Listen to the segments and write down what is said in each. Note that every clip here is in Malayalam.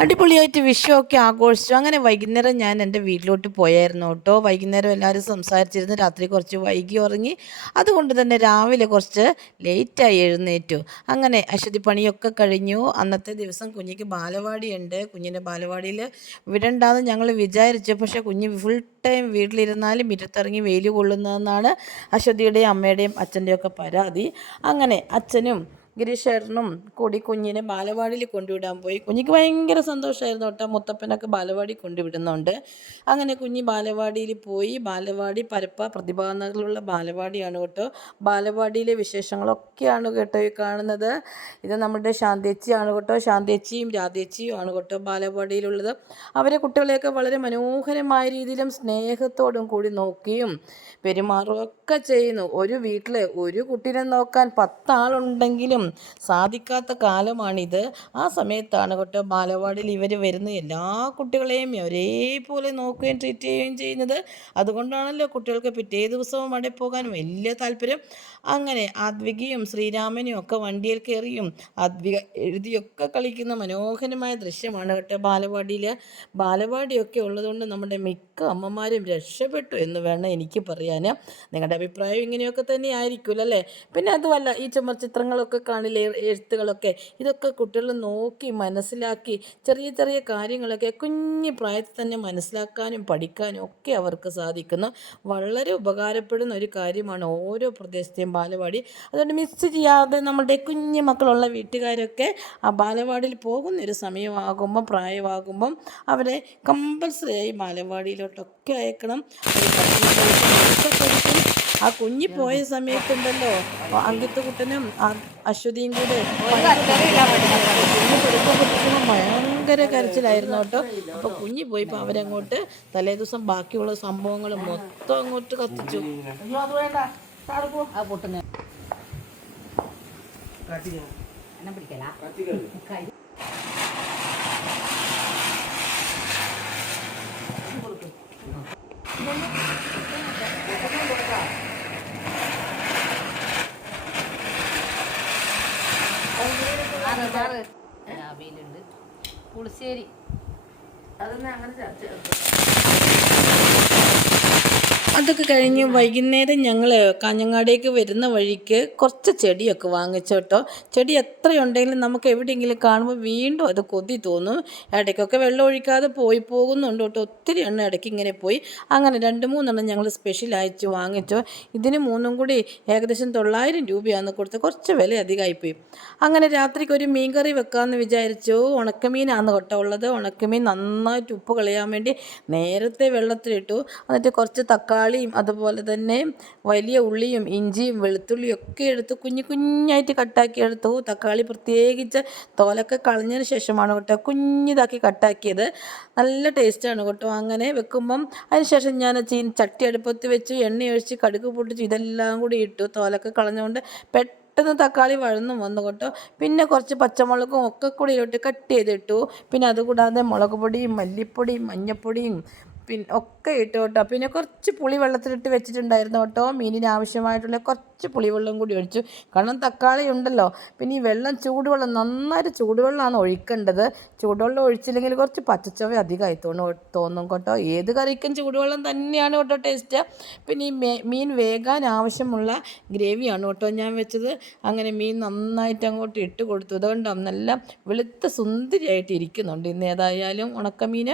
അടിപൊളിയായിട്ട് വിഷുവൊക്കെ ആഘോഷിച്ചു. അങ്ങനെ വൈകുന്നേരം ഞാൻ എൻ്റെ വീട്ടിലോട്ട് പോയായിരുന്നു കേട്ടോ. വൈകുന്നേരം എല്ലാവരും സംസാരിച്ചിരുന്ന് രാത്രി കുറച്ച് വൈകി ഉറങ്ങി. അതുകൊണ്ട് തന്നെ രാവിലെ കുറച്ച് ലേറ്റായി എഴുന്നേറ്റു. അങ്ങനെ അശ്വതി പണിയൊക്കെ കഴിഞ്ഞു. അന്നത്തെ ദിവസം കുഞ്ഞിക്ക് ബാലവാടിയുണ്ട്. കുഞ്ഞിൻ്റെ ബാലവാടിയിൽ വിടണ്ടാന്ന് ഞങ്ങൾ വിചാരിച്ചു. പക്ഷേ കുഞ്ഞ് ഫുൾ ടൈം വീട്ടിലിരുന്നാലും മുറ്റത്തിറങ്ങി വെയിൽ കൊള്ളുന്നതെന്നാണ് അശ്വതിയുടെയും അമ്മയുടെയും അച്ഛൻ്റെയും ഒക്കെ പരാതി. അങ്ങനെ അച്ഛനും ഗിരീഷേട്ടനും കൂടി കുഞ്ഞിനെ ബാലവാടിയിൽ കൊണ്ടുവിടാൻ പോയി. കുഞ്ഞിക്ക് ഭയങ്കര സന്തോഷമായിരുന്നു കേട്ടോ. മുത്തപ്പനൊക്കെ ബാലവാടി കൊണ്ടുവിടുന്നുണ്ട്. അങ്ങനെ കുഞ്ഞ് ബാലവാടിയിൽ പോയി. ബാലവാടി പരപ്പ പ്രതിഭാനഗറിലുള്ള ബാലവാടിയാണ് കേട്ടോ. ബാലവാടിയിലെ വിശേഷങ്ങളൊക്കെയാണ് കേട്ടോ ഈ കാണുന്നത്. ഇത് നമ്മുടെ ശാന്തേച്ചിയാണ് കേട്ടോ. ശാന്തേച്ചിയും രാധേച്ചിയും ആണ് കേട്ടോ ബാലവാടിയിലുള്ളത്. അവരെ കുട്ടികളെയൊക്കെ വളരെ മനോഹരമായ രീതിയിലും സ്നേഹത്തോടും കൂടി നോക്കിയും പെരുമാറുകയൊക്കെ ചെയ്യുന്നു. ഒരു വീട്ടിൽ ഒരു കുട്ടീനെ നോക്കാൻ 10 ആളുണ്ടെങ്കിലും സാധിക്കാത്ത കാലമാണിത്. ആ സമയത്താണ് കേട്ടോ ബാലവാടിയിൽ ഇവർ വരുന്ന എല്ലാ കുട്ടികളെയും ഒരേപോലെ നോക്കുകയും ട്രീറ്റ് ചെയ്യുകയും ചെയ്യുന്നത്. അതുകൊണ്ടാണല്ലോ കുട്ടികൾക്ക് പിറ്റേ ദിവസവും അവിടെ പോകാൻ വലിയ താല്പര്യം. അങ്ങനെ ആദ്വികയും ശ്രീരാമനും ഒക്കെ വണ്ടിയിൽ കയറിയും ആദ്വിക എഴുതിയൊക്കെ കളിക്കുന്ന മനോഹരമായ ദൃശ്യമാണ് കേട്ടോ ബാലവാടിയിൽ. ബാലവാടിയൊക്കെ ഉള്ളതുകൊണ്ട് നമ്മുടെ മിക്ക അമ്മമാരും രക്ഷപ്പെട്ടു എന്ന് വേണം എനിക്ക് പറയാൻ. നിങ്ങളുടെ അഭിപ്രായം ഇങ്ങനെയൊക്കെ തന്നെ ആയിരിക്കുമല്ലോ അല്ലേ? പിന്നെ അതുമല്ല, ഈ ചിത്രങ്ങളൊക്കെ കാണില്ലേ, എഴുത്തുകളൊക്കെ, ഇതൊക്കെ കുട്ടികൾ നോക്കി മനസ്സിലാക്കി ചെറിയ ചെറിയ കാര്യങ്ങളൊക്കെ കുഞ്ഞു പ്രായത്തിൽ തന്നെ മനസ്സിലാക്കാനും പഠിക്കാനും ഒക്കെ അവർക്ക് സാധിക്കുന്നു. വളരെ ഉപകാരപ്പെടുന്ന ഒരു കാര്യമാണ് ഓരോ പ്രദേശത്തെയും ബാലവാടി. അതുകൊണ്ട് മിസ് ചെയ്യാതെ നമ്മുടെ കുഞ്ഞു മക്കളുള്ള വീട്ടുകാരൊക്കെ ആ ബാലവാടിയിൽ പോകുന്നൊരു സമയമാകുമ്പം പ്രായമാകുമ്പം അവരെ കമ്പൽസറിയായി ബാലവാടിയിലോട്ടൊക്കെ അയക്കണം. ആ കുഞ്ഞി പോയ സമയത്തുണ്ടല്ലോ അങ്കിത്തുകുട്ടനും അശ്വതിയും കൂടെ കുഞ്ഞ് പഠിക്കുമ്പോൾ ഭയങ്കര കരച്ചിലായിരുന്നു കേട്ടോ. അപ്പോൾ കുഞ്ഞി പോയിപ്പോൾ അവരങ്ങോട്ട് തലേദിവസം ബാക്കിയുള്ള സംഭവങ്ങൾ മൊത്തം അങ്ങോട്ട് കത്തിച്ചു. അവിയലുണ്ട്, പുളിശ്ശേരി, അതൊന്നും അങ്ങനെ ചർച്ച. അതൊക്കെ കഴിഞ്ഞ് വൈകുന്നേരം ഞങ്ങൾ കാഞ്ഞങ്ങാടേക്ക് വരുന്ന വഴിക്ക് കുറച്ച് ചെടിയൊക്കെ വാങ്ങിച്ചു കേട്ടോ. ചെടി എത്രയുണ്ടെങ്കിലും നമുക്ക് എവിടെയെങ്കിലും കാണുമ്പോൾ വീണ്ടും അത് കൊതി തോന്നും. ഇടയ്ക്കൊക്കെ വെള്ളം ഒഴിക്കാതെ പോകുന്നുണ്ട് കേട്ടോ. ഒത്തിരി എണ്ണം ഇടയ്ക്ക് ഇങ്ങനെ പോയി. അങ്ങനെ 2-3 ഞങ്ങൾ സ്പെഷ്യൽ അയച്ചു വാങ്ങിച്ചു. ഇതിന് 3 കൂടി ഏകദേശം 900 രൂപയാണ് കൊടുത്തത്. കുറച്ച് വില അധികമായിപ്പോയി. അങ്ങനെ രാത്രിക്ക് ഒരു മീൻ കറി വെക്കാമെന്ന് വിചാരിച്ചു. ഉണക്കമീനാണ് കേട്ടോ ഉള്ളത്. ഉണക്കമീൻ നന്നായിട്ട് ഉപ്പ് കളയാൻ വേണ്ടി നേരത്തെ വെള്ളത്തിലിട്ടു. എന്നിട്ട് കുറച്ച് തക്കാളിയും അതുപോലെ തന്നെ വലിയ ഉള്ളിയും ഇഞ്ചിയും വെളുത്തുള്ളിയും ഒക്കെ എടുത്ത് കുഞ്ഞായിട്ട് കട്ടാക്കി എടുത്തു. തക്കാളി പ്രത്യേകിച്ച് തോലൊക്കെ കളഞ്ഞതിന് ശേഷമാണ് കേട്ടോ കുഞ്ഞിതാക്കി കട്ടാക്കിയത്. നല്ല ടേസ്റ്റാണ് കേട്ടോ അങ്ങനെ വെക്കുമ്പം. അതിനുശേഷം ഞാൻ ചട്ടി അടുപ്പത്ത് വെച്ച് എണ്ണ ഒഴിച്ച് കടുക് പൊട്ടിച്ച് ഇതെല്ലാം കൂടി ഇട്ടു. തോലൊക്കെ കളഞ്ഞുകൊണ്ട് പെട്ടെന്ന് തക്കാളി വഴന്നു വന്നു കേട്ടോ. പിന്നെ കുറച്ച് പച്ചമുളകും ഒക്കെ കൂടി ഇട്ട് കട്ട് ചെയ്തിട്ടു. പിന്നെ അതുകൂടാതെ മുളക് പൊടിയും മല്ലിപ്പൊടിയും മഞ്ഞൾപ്പൊടിയും ഒക്കെ ഇട്ടു കേട്ടോ. പിന്നെ കുറച്ച് പുളി വെള്ളത്തിലിട്ട് വെച്ചിട്ടുണ്ടായിരുന്നു കേട്ടോ. മീനിന് ആവശ്യമായിട്ടുള്ള കുറച്ച് പുളിവെള്ളം കൂടി ഒഴിച്ചു. കാരണം തക്കാളി ഉണ്ടല്ലോ. പിന്നെ ഈ വെള്ളം ചൂടുവെള്ളം, നന്നായിട്ട് ചൂടുവെള്ളമാണ് ഒഴിക്കേണ്ടത്. ചൂടുവെള്ളം ഒഴിച്ചില്ലെങ്കിൽ കുറച്ച് പച്ചച്ചവ അധികമായി തോന്നും കേട്ടോ. ഏത് കറിക്കും ചൂടുവെള്ളം തന്നെയാണ് കേട്ടോ ടേസ്റ്റ്. പിന്നെ ഈ മീൻ വേകാൻ ആവശ്യമുള്ള ഗ്രേവിയാണ് കേട്ടോ ഞാൻ വെച്ചത്. അങ്ങനെ മീൻ നന്നായിട്ട് അങ്ങോട്ട് ഇട്ട് കൊടുത്തു. അതുകൊണ്ടോ നല്ല വെളുത്ത സുന്ദരിയായിട്ട് ഇരിക്കുന്നുണ്ട് ഇന്ന് ഏതായാലും ഉണക്കമീൻ.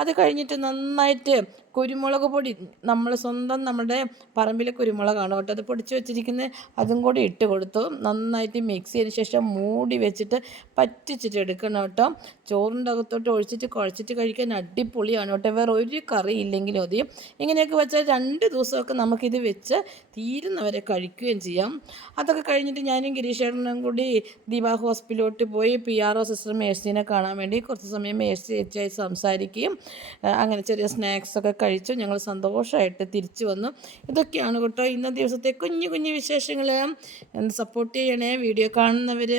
അത് കഴിഞ്ഞിട്ട് നന്നായിട്ട് കുരുമുളക് പൊടി, നമ്മുടെ പറമ്പിലെ കുരുമുളകാണ് കേട്ടോ, അത് പൊടിച്ച് വെച്ചിരിക്കുന്നത്, അതും കൂടി ഇട്ട് കൊടുത്തു. നന്നായിട്ട് മിക്സ് ചെയ്തതിന് ശേഷം മൂടി വെച്ചിട്ട് പറ്റിച്ചിട്ട് എടുക്കണം കേട്ടോ. ചോറിൻ്റെ അകത്തോട്ട് ഒഴിച്ചിട്ട് കുഴച്ചിട്ട് കഴിക്കാൻ അടിപൊളിയാണ് കേട്ടോ. വേറെ ഒരു കറി ഇല്ലെങ്കിലും മതി. ഇങ്ങനെയൊക്കെ വെച്ചാൽ 2 ദിവസമൊക്കെ നമുക്കിത് വെച്ച് തീരുന്നവരെ കഴിക്കുകയും ചെയ്യാം. അതൊക്കെ കഴിഞ്ഞിട്ട് ഞാനും ഗിരീഷേട്ടനും കൂടി ദീപ ഹോസ്പിറ്റലിലോട്ട് പോയി. PRO സിസ്റ്റർ മേഴ്സിനെ കാണാൻ വേണ്ടി കുറച്ച് സമയം മേഴ്സി ചേച്ചിയായി സംസാരിക്കുകയും അങ്ങനെ ചെറിയ സ്നാക്സൊക്കെ കഴിച്ചു. ഞങ്ങൾ സന്തോഷമായിട്ട് തിരിച്ചു വന്നു. ഇതൊക്കെയാണ് കേട്ടോ ഇന്നത്തെ ദിവസത്തെ കുഞ്ഞു വിശേഷങ്ങൾ. സപ്പോർട്ട് ചെയ്യണേ വീഡിയോ കാണുന്നവർ.